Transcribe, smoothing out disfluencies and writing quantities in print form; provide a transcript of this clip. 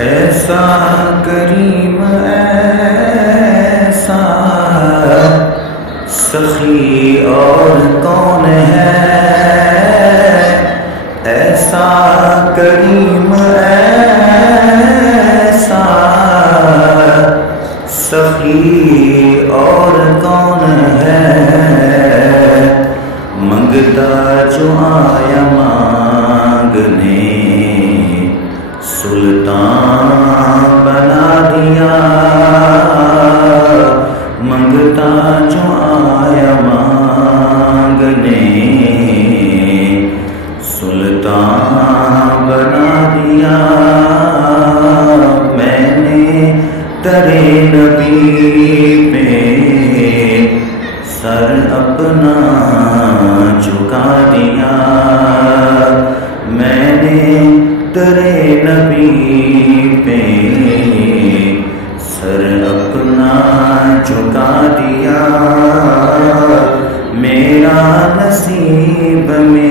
ایسا کریم ایسا سخی اور کون ہے، ایسا کریم ایسا سخی اور کون ہے، منگتا جو آیا مانگنے سلطان بنا دیا، منگتا جو آیا مانگنے سلطان بنا دیا۔ میں نے ترے نبی پہ سر اپنا جھکا دیا، میں نے ترے نبی پہ سر اپنا جھکا دیا، میرا نصیب میں